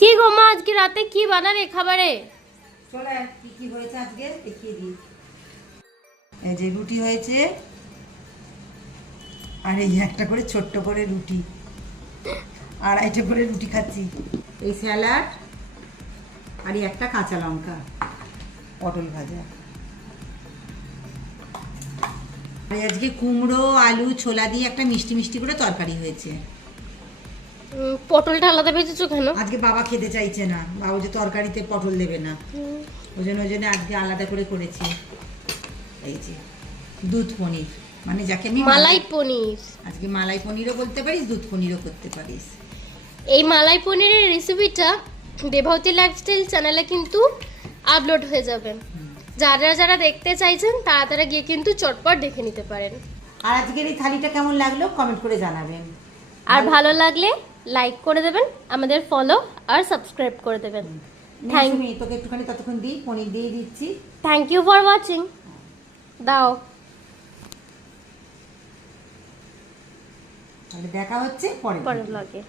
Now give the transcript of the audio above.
কি গো মা, আজকে রাতে কি বানালে খাবারে? চলে কি কি হয়েছে আজকে দেখিয়ে দিই। এই যে রুটি হয়েছে, আর এই একটা করে ছোট্ট করে রুটি, আড়াইটা করে রুটি খাচ্ছি। এই স্যালাড, আর এই একটা কাঁচা লঙ্কা, পটল ভাজা। আর আজকে কুমড়ো আলু ছোলা দিয়ে একটা মিষ্টি মিষ্টি করে তরকারি হয়েছে। পটলটা আলাদা ভেজেছো কেন? আজকে বাবা খেতে চাইছে না, বাবু যে তরকারিতে পটল দেবে না, ওই জন্য আজকে আলাদা করে করেছি। এই যে দুধ পনির, মানে যাকে আমি মালাই পনির। আজকে মালাই পনিরও বলতে পারিস, দুধ পনিরও করতে পারিস। এই মালাই পনিরের রেসিপিটা দেবাহুতি লাইফস্টাইল চ্যানেলে কিন্তু আপলোড হয়ে যাবে। যারা যারা দেখতে চাইছেন তারা গিয়ে কিন্তু চটপট দেখে নিতে পারেন। আর আজকের এই থালিটা কেমন লাগলো কমেন্ট করে জানাবেন। আর ভালো লাগলে লাইক করে দেবেন, আমাদের ফলো আর সাবস্ক্রাইব করে দেবেন। তোকে একটুখানি ততক্ষণ দিই, পনির দিয়ে দিচ্ছি। Thank you for watching. দাও। তাহলে দেখা হচ্ছে পরের পরের ব্লগে।